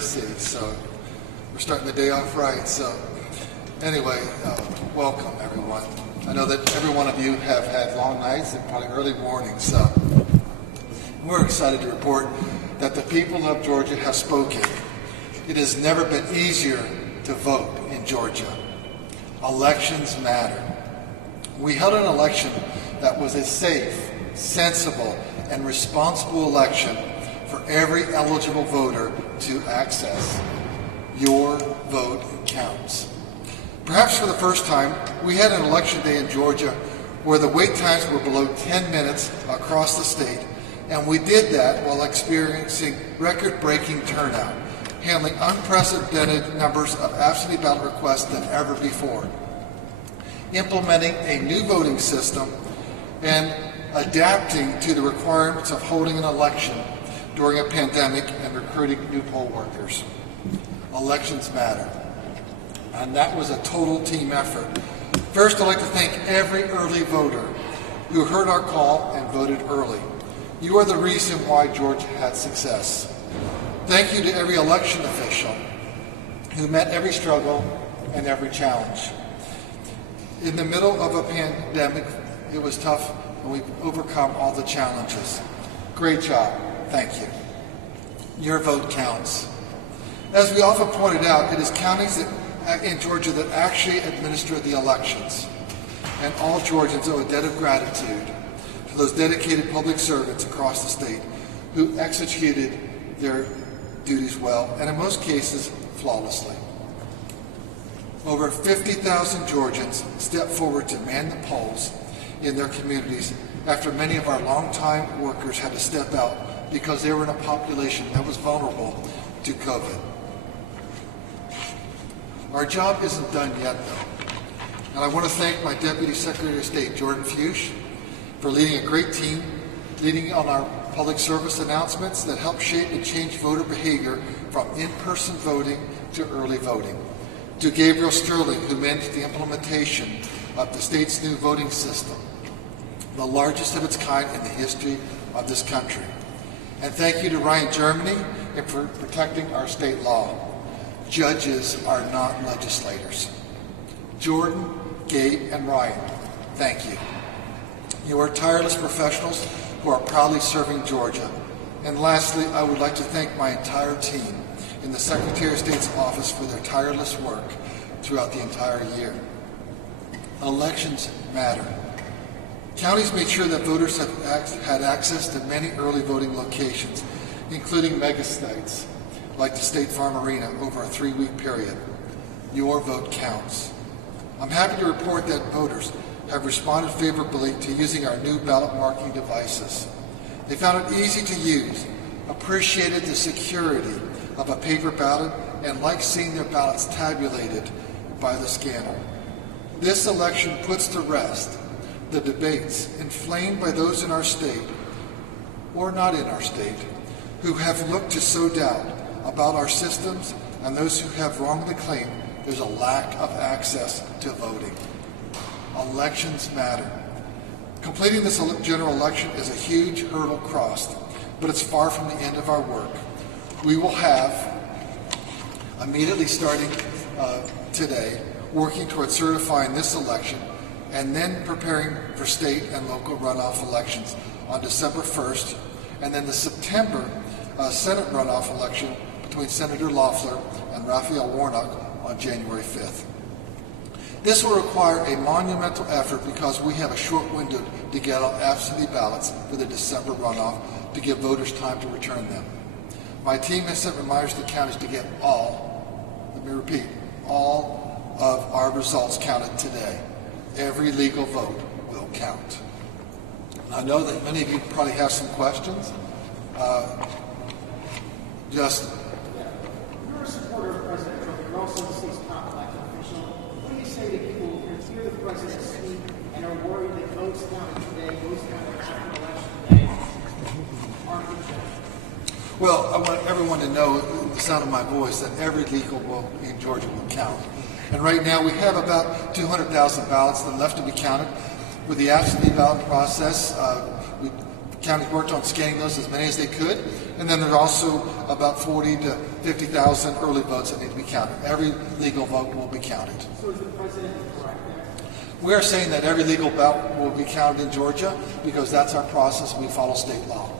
see. So we're starting the day off right. So anyway, welcome everyone. I know that every one of you have had long nights and probably early mornings. So we're excited to report that the people of Georgia have spoken. It has never been easier to vote in Georgia. Elections matter. We held an election that was a safe, sensible, and responsible election for every eligible voter to access. Your vote counts. Perhaps for the first time, we had an election day in Georgia where the wait times were below 10 minutes across the state, and we did that while experiencing record-breaking turnout, handling unprecedented numbers of absentee ballot requests than ever before, implementing a new voting system, and adapting to the requirements of holding an election during a pandemic and recruiting new poll workers. Elections matter, and that was a total team effort. First, I'd like to thank every early voter who heard our call and voted early. You are the reason why Georgia had success. Thank you to every election official who met every struggle and every challenge. In the middle of a pandemic, it was tough, and we've overcome all the challenges. Great job. Thank you. Your vote counts. As we often pointed out, it is counties in Georgia that actually administer the elections. And all Georgians owe a debt of gratitude to those dedicated public servants across the state who executed their duties well, and in most cases, flawlessly. Over 50,000 Georgians stepped forward to man the polls in their communities after many of our longtime workers had to step out because they were in a population that was vulnerable to COVID. Our job isn't done yet, though. And I want to thank my Deputy Secretary of State, Jordan Fuchs, for leading a great team, leading on our public service announcements that help shape and change voter behavior from in-person voting to early voting, to Gabriel Sterling, who managed the implementation of the state's new voting system, the largest of its kind in the history of this country. And thank you to Ryan Germany for protecting our state law. Judges are not legislators. Jordan, Gabe, and Ryan, thank you. You are tireless professionals who are proudly serving Georgia. And lastly, I would like to thank my entire team in the Secretary of State's office for their tireless work throughout the entire year. Elections matter. Counties made sure that voters had access to many early voting locations, including mega sites like the State Farm Arena over a 3-week period. Your vote counts. I'm happy to report that voters have responded favorably to using our new ballot marking devices. They found it easy to use, appreciated the security of a paper ballot, and liked seeing their ballots tabulated by the scanner. This election puts to rest the debates inflamed by those in our state, or not in our state, who have looked to sow doubt about our systems, and those who have wrongly claimed there's a lack of access to voting. Elections matter. Completing this general election is a huge hurdle crossed, but it's far from the end of our work. We will have, immediately starting today, working towards certifying this election and then preparing for state and local runoff elections on December 1st, and then the September Senate runoff election between Senator Loeffler and Raphael Warnock on January 5th. This will require a monumental effort because we have a short window to get on absentee ballots for the December runoff to give voters time to return them. My team has sent reminders to counties to get all, let me repeat, all of our results counted today. Every legal vote will count. I know that many of you probably have some questions. Justin. You're a supporter of President Trump. You're also the state's top elected official. What do you say to people who hear the president speak and are worried that votes counted today, votes counted after election day, aren't counted? Well, I want everyone to know, the sound of my voice, that every legal vote in Georgia will count. And right now we have about 200,000 ballots that are left to be counted. With the absentee ballot process, counties worked on scanning those as many as they could. And then there's also about 40 to 50,000 early votes that need to be counted. Every legal vote will be counted. So is the president correct there? We are saying that every legal ballot will be counted in Georgia because that's our process and we follow state law.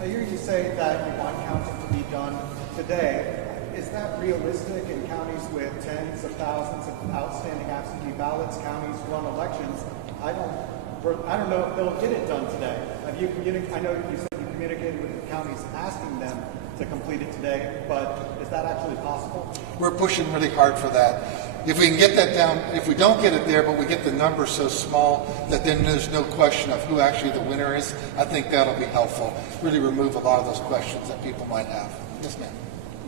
I hear you say that you want counting to be done today. Is that realistic in counties with tens of thousands of outstanding absentee ballots? Counties run elections. I don't know if they'll get it done today. Have you I know you said you communicated with the counties asking them to complete it today, but is that actually possible? We're pushing really hard for that. If we can get that down, if we don't get it there, but we get the number so small that then there's no question of who actually the winner is, I think that'll be helpful. Really remove a lot of those questions that people might have. Yes, ma'am.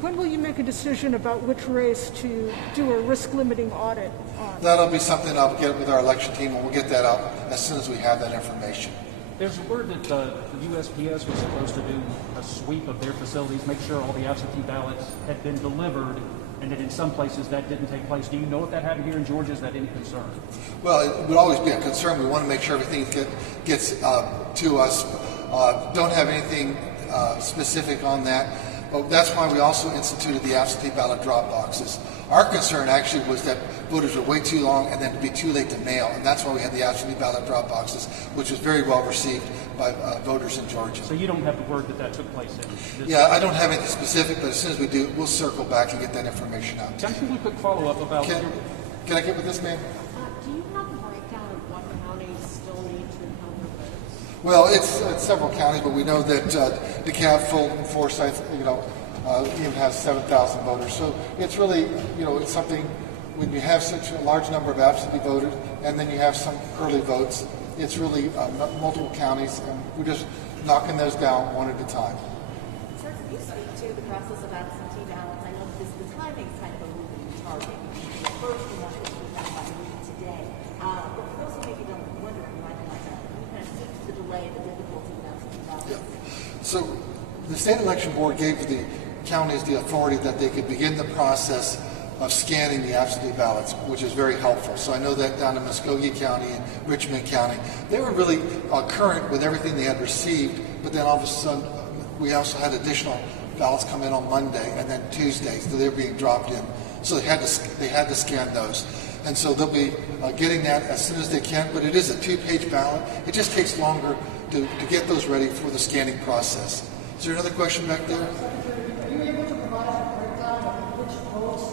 When will you make a decision about which race to do a risk-limiting audit on? That'll be something I'll get with our election team, and we'll get that out as soon as we have that information. There's a word that the USPS was supposed to do a sweep of their facilities, make sure all the absentee ballots had been delivered, and that in some places that didn't take place. Do you know if that happened here in Georgia? Is that any concern? Well, it would always be a concern. We want to make sure everything gets to us. Don't have anything specific on that. But that's why we also instituted the absentee ballot drop boxes. Our concern actually was that voters would wait too long and then it'd be too late to mail, and that's why we had the absentee ballot drop boxes, which was very well received by voters in Georgia. So you don't have the word that took place in? Yeah, I don't have anything specific, but as soon as we do, we'll circle back and get that information out. Can I give you a quick follow-up about... Can I get with this, ma'am? Do you have a breakdown of what counties still need to count their votes? Well, it's several counties, but we know that DeKalb, Fulton, Forsyth, even has 7,000 voters. So it's really, it's something when you have such a large number of absentee voters, and then you have some early votes. It's really multiple counties, and we're just knocking those down one at a time. Sir, could you speak to the process of absentee ballots? I know the timing is kind of a moving target. First, we want to do that by today. But for those who maybe don't wondering why they like that, can you kind of speak to the delay and the difficulty of absentee ballots? Yeah. So the state election board gave the counties the authority that they could begin the process of scanning the absentee ballots, which is very helpful. So I know that down in Muskogee County and Richmond County, they were really current with everything they had received, but then all of a sudden we also had additional ballots come in on Monday and then Tuesday, so they're being dropped in. So they had to scan those. And so they'll be getting that as soon as they can, but it is a 2-page ballot. It just takes longer to get those ready for the scanning process. Is there another question back there? Are you able to provide a breakdown of which votes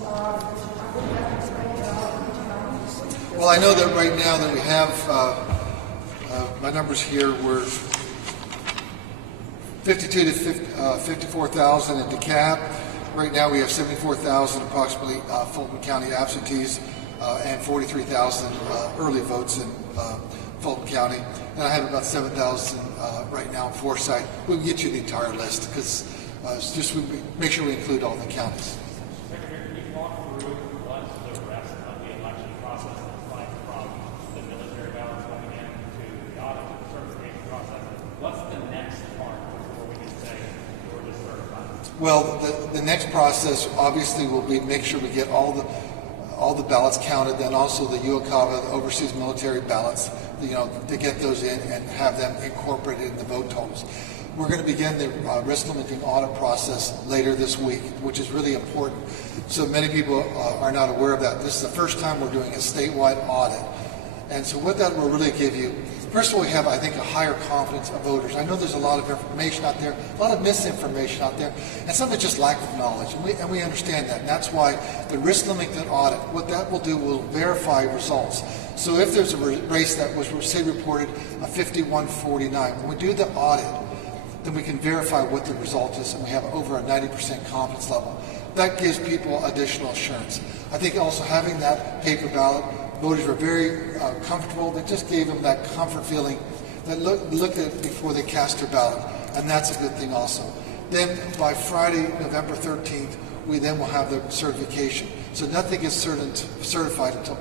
Well, I know that right now that we have, my numbers here were 52 to 54,000 in DeKalb. Right now we have 74,000 approximately Fulton County absentees and 43,000 early votes in Fulton County. And I have about 7,000 right now in Forsyth. We can get you the entire list because it's just we make sure we include all the counties. Secretary, can you walk through what's the rest of the election process looks like from the military ballots coming in to the audit to the certification process? What's the next part before we can say we're just certified? Well, the next process obviously will be make sure we get all the ballots counted, then also the UOCAVA, the overseas military ballots, to get those in and have them incorporated in the vote totals. We're going to begin the risk limiting audit process later this week, which is really important. So many people are not aware of that. This is the first time we're doing a statewide audit. And so what that will really give you, first of all, we have, I think, a higher confidence of voters. I know there's a lot of information out there, a lot of misinformation out there, and some of it's just lack of knowledge, and we understand that. And that's why the risk limiting audit, what that will do, will verify results. So if there's a race that was, say, reported a 51-49, when we do the audit, then we can verify what the result is, and we have over a 90% confidence level. That gives people additional assurance. I think also having that paper ballot, voters were very comfortable. That just gave them that comfort feeling that look at it before they cast their ballot, and that's a good thing also. Then by Friday, November 13th, we then will have the certification. So nothing is certified until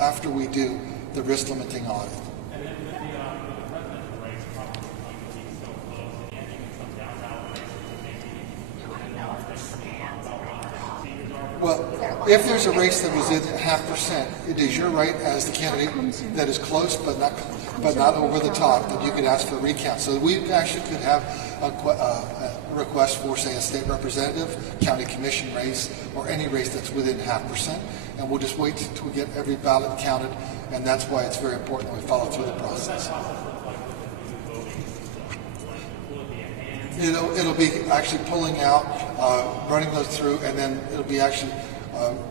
after we do the risk limiting audit. And then with the presidential race probably going to be so close, and even some down ballot races that maybe Well, if there's a race that was in 0.5%, it is your right as the candidate that is close but not over the top that you could ask for a recount. So we actually could have request for, say, a state representative, county commission race, or any race that's within 0.5%. And we'll just wait till we get every ballot counted, and that's why it's very important that we follow through the process. It'll be actually pulling out, running those through, and then it'll be actually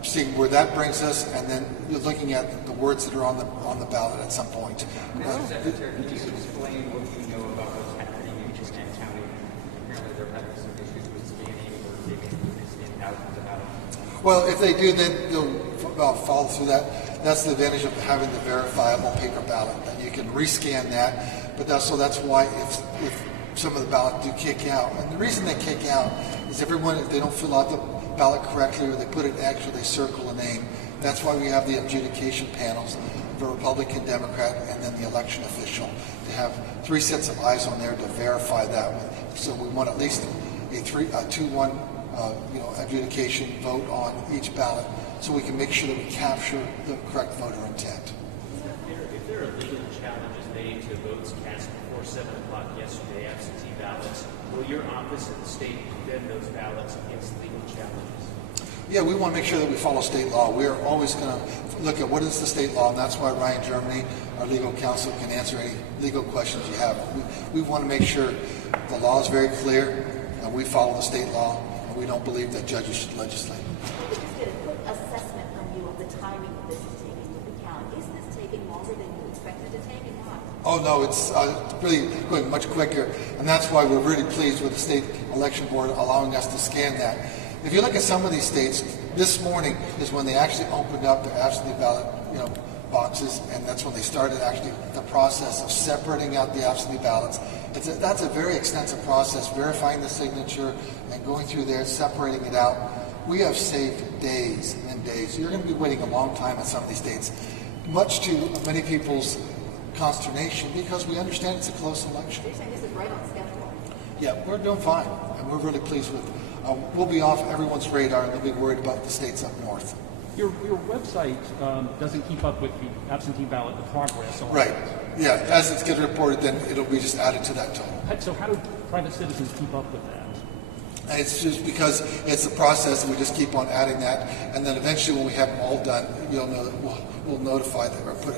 seeing where that brings us, and then you're looking at the words that are on the ballot at some point. Mr. Secretary, could you explain what you know about what's happening in Houston County? Apparently they're having some issues with scanning or taking things out of the ballot. Well, if they do, then they'll follow through that. That's the advantage of having the verifiable paper ballot, that you can rescan that. But that's why if some of the ballot do kick out, and the reason they kick out is everyone, if they don't fill out the ballot correctly or they put an X or they circle a name, that's why we have the adjudication panels, the Republican, Democrat, and then the election official, to have 3 sets of eyes on there to verify that. So we want at least a 2-1 adjudication vote on each ballot, so we can make sure that we capture the correct voter intent. If there are legal challenges made to votes cast before 7 o'clock yesterday, absentee ballots, will your office in the state defend those ballots against legal challenges? Yeah, we want to make sure that we follow state law. We are always going to look at what is the state law, and that's why Ryan Germany, our legal counsel, can answer any legal questions you have. We want to make sure the law is very clear, and we follow the state law, and we don't believe that judges should legislate. We just get a quick assessment from you of the timing of this is taking with the county. Is this taking longer than you expected to take, and why? Oh, no, it's really going much quicker, and that's why we're really pleased with the state election board allowing us to scan that. If you look at some of these states, this morning is when they actually opened up their absentee ballot, boxes, and that's when they started actually the process of separating out the absentee ballots. That's a very extensive process, verifying the signature and going through there, separating it out. We have saved days and days. You're going to be waiting a long time in some of these states, much to many people's consternation, because we understand it's a close election. You're saying this is right on schedule. Yeah, we're doing fine, and we're really pleased with it. We'll be off everyone's radar, and they'll be worried about the states up north. Your website doesn't keep up with the absentee ballot, the progress on Right. it. Yeah, as it gets reported, then it'll be just added to that total. So how do private citizens keep up with that? It's just because it's a process, and we just keep on adding that, and then eventually, when we have them all done, you'll know that we'll notify them or put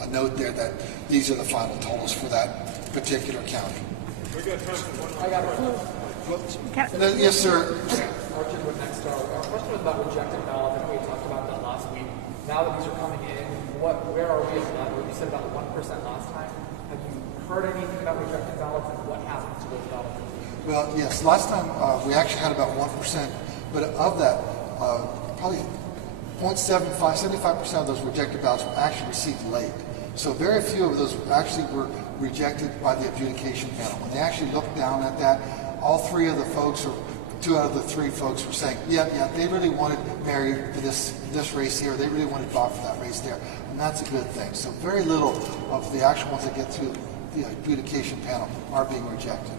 a note there that these are the final totals for that particular county. I got a Yes, sir. Archie with Nexstar. Our question was about rejected ballots. I know we talked about that last week. Now that these are coming in, where are we at that? You said about 1% last time. Have you heard anything about rejected ballots and what happens to those ballots? Well, yes. Last time we actually had about 1%, but of that, probably 75% of those rejected ballots were actually received late. So very few of those actually were rejected by the adjudication panel. When they actually looked down at that, all 3 of the folks, or 2 out of the 3 folks, were saying, yeah, they really wanted Mary for this race here. They really wanted Bob for that race there. And that's a good thing. So very little of the actual ones that get through the adjudication panel are being rejected.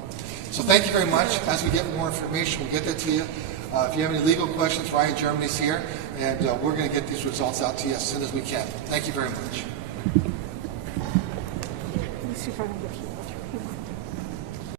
So thank you very much. As we get more information, we'll get that to you. If you have any legal questions, Ryan Germany's here, and we're going to get these results out to you as soon as we can. Thank you very much. Let me see if I can get you.